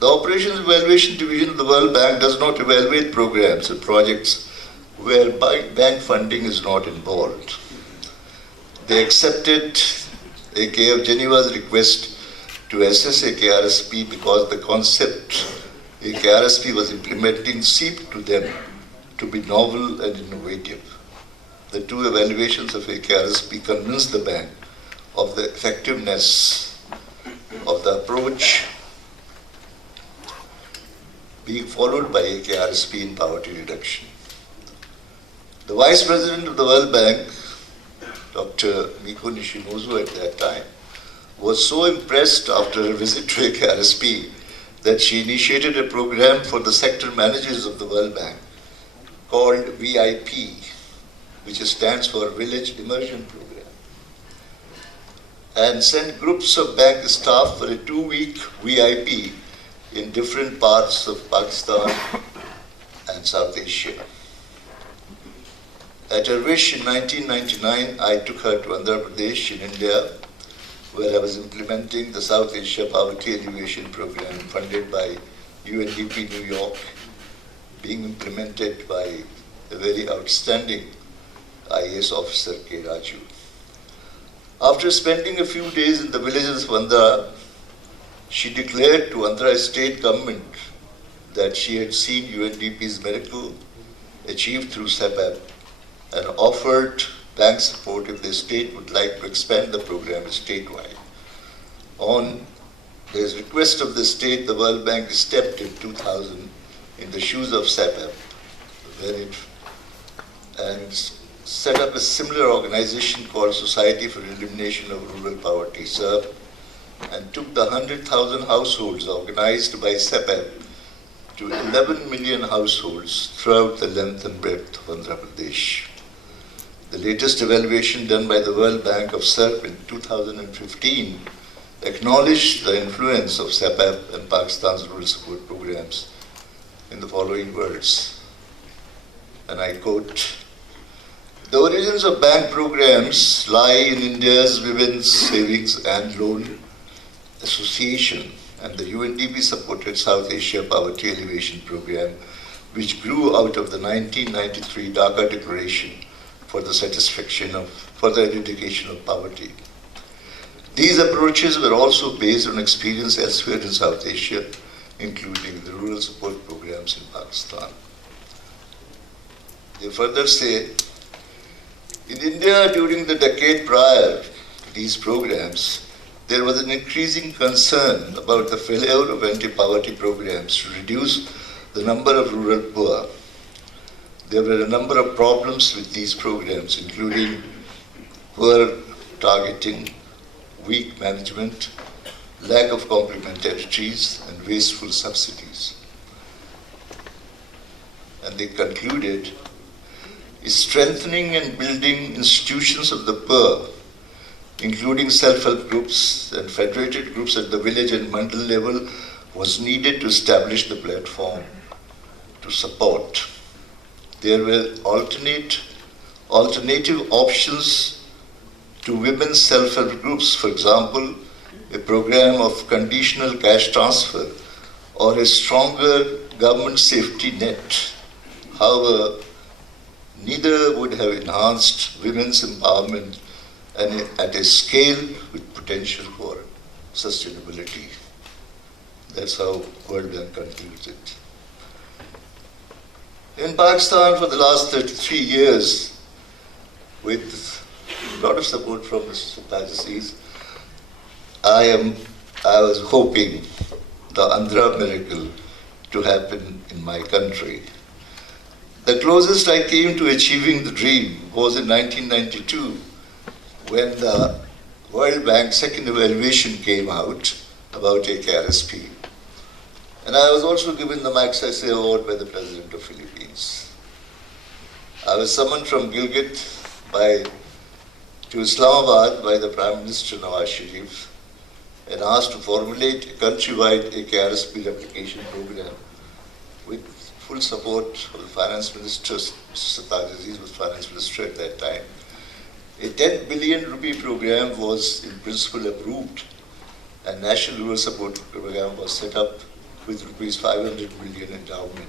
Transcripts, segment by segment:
The Operations Evaluation Division of the World Bank does not evaluate programs and projects where bank funding is not involved. They accepted AKF Geneva's request to assess AKRSP because the concept AKRSP was implementing seemed to them to be novel and innovative. The two evaluations of AKRSP convinced the bank of the effectiveness of the approach being followed by AKRSP in poverty reduction. The Vice President of the World Bank, Dr. Miko Nishimoto at that time, was so impressed after her visit to AKRSP that she initiated a program for the sector managers of the World Bank called VIP, which stands for Village Immersion Program, and sent groups of bank staff for a 2-week VIP in different parts of Pakistan and South Asia. At her wish in 1999, I took her to Andhra Pradesh in India, where I was implementing the South Asia Poverty Alleviation Program funded by UNDP New York, being implemented by a very outstanding IAS officer, K. Raju. After spending a few days in the villages of Andhra, she declared to Andhra state government that she had seen UNDP's miracle achieved through SEPAP and offered bank support if the state would like to expand the program statewide. On the request of the state, the World Bank stepped in 2000 in the shoes of SEPAP and set up a similar organization called Society for Elimination of Rural Poverty, SERP, and took the 100,000 households organized by SEPAP to 11 million households throughout the length and breadth of Andhra Pradesh. The latest evaluation done by the World Bank of SERP in 2015 acknowledged the influence of SEPAP and Pakistan's rural support programs in the following words, and I quote, "The origins of bank programs lie in India's Women's Savings and Loan Association and the UNDP supported South Asia Poverty Alleviation Program, which grew out of the 1993 Dhaka Declaration for the eradication of poverty. These approaches were also based on experience elsewhere in South Asia, including the rural support programs in Pakistan." They further say, in India during the decade prior to these programs, there was an increasing concern about the failure of anti-poverty programs to reduce the number of rural poor. There were a number of problems with these programs, including poor targeting, weak management, lack of complementarities, and wasteful subsidies. And they concluded, strengthening and building institutions of the poor, including self-help groups and federated groups at the village and mandal level, was needed to establish the platform to support. There were alternative options to women's self-help groups, for example, a program of conditional cash transfer or a stronger government safety net. However, neither would have enhanced women's empowerment and at a scale with potential for sustainability. That's how World Bank concludes it. In Pakistan for the last 33 years, with a lot of support from Mr. Tajasis, I was hoping the Andhra miracle to happen in my country. The closest I came to achieving the dream was in 1992 when the World Bank second evaluation came out about AKRSP. And I was also given the Magsaysay Award by the President of Philippines. I was summoned from Gilgit to Islamabad by the Prime Minister Nawaz Sharif and asked to formulate a countrywide AKRSP replication program with full support of the Finance Minister. Mr. Tajasis was Finance Minister at that time. A 10 billion rupee program was in principle approved and National Rural Support Program was set up with rupees 500 million endowment,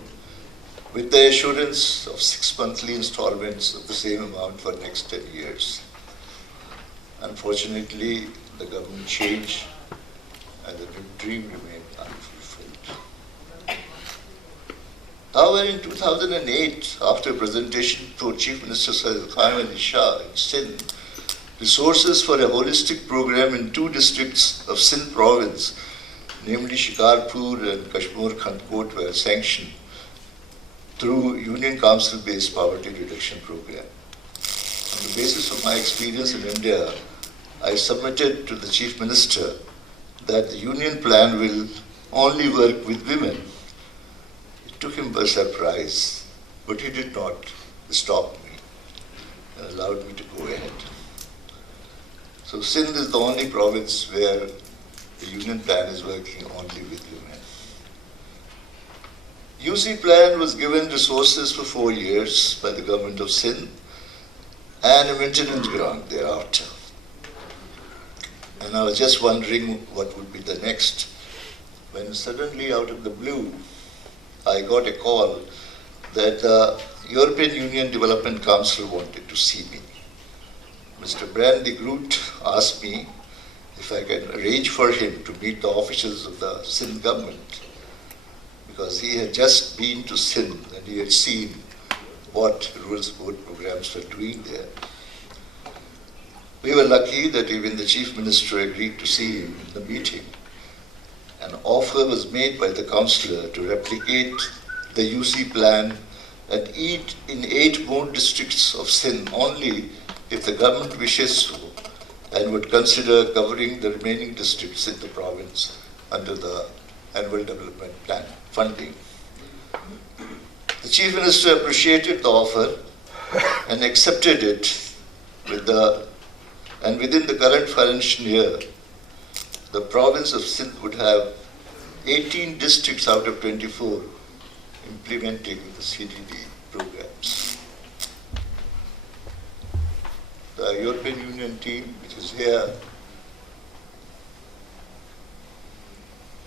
with the assurance of 6 monthly installments of the same amount for next 10 years. Unfortunately, the government changed and the dream remained unfulfilled. However, in 2008, after a presentation to Chief Minister Syed Khaim Ali Shah in Sindh, resources for a holistic program in 2 districts of Sindh province, namely Shikarpur and Kashmir Khandkot, were sanctioned through Union Council-based poverty reduction program. On the basis of my experience in India, I submitted to the Chief Minister that the Union plan will only work with women. It took him by surprise, but he did not stop me and allowed me to go ahead. So Sindh is the only province where the Union plan is working only with women. UC plan was given resources for 4 years by the government of Sindh and a maintenance grant thereafter. And I was just wondering what would be the next, when suddenly out of the blue, I got a call that the European Union Development Council wanted to see me. Mr. Brand de Groot asked me if I can arrange for him to meet the officials of the Sindh government, because he had just been to Sindh and he had seen what rural support programs were doing there. We were lucky that even the Chief Minister agreed to see him in the meeting. An offer was made by the councillor to replicate the UC plan and eat in 8 more districts of Sindh only if the government wishes so, and would consider covering the remaining districts in the province under the annual development plan funding. The Chief Minister appreciated the offer and accepted it and within the current financial year, the province of Sindh would have 18 districts out of 24 implementing the CDD programs. The European Union team, which is here,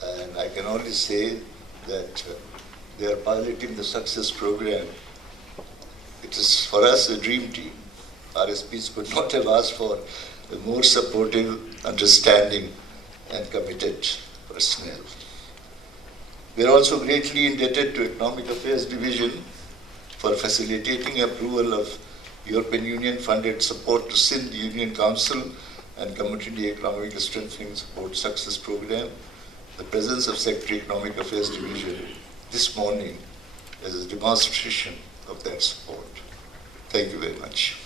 and I can only say that they are piloting the success program. It is for us a dream team. RSPs could not have asked for a more supportive, understanding and committed personnel. We are also greatly indebted to Economic Affairs Division for facilitating approval of European Union funded support to Sindh Union Council and Community Economic Strengthening Support Success Program. The presence of Secretary Economic Affairs Division this morning is a demonstration of that support. Thank you very much.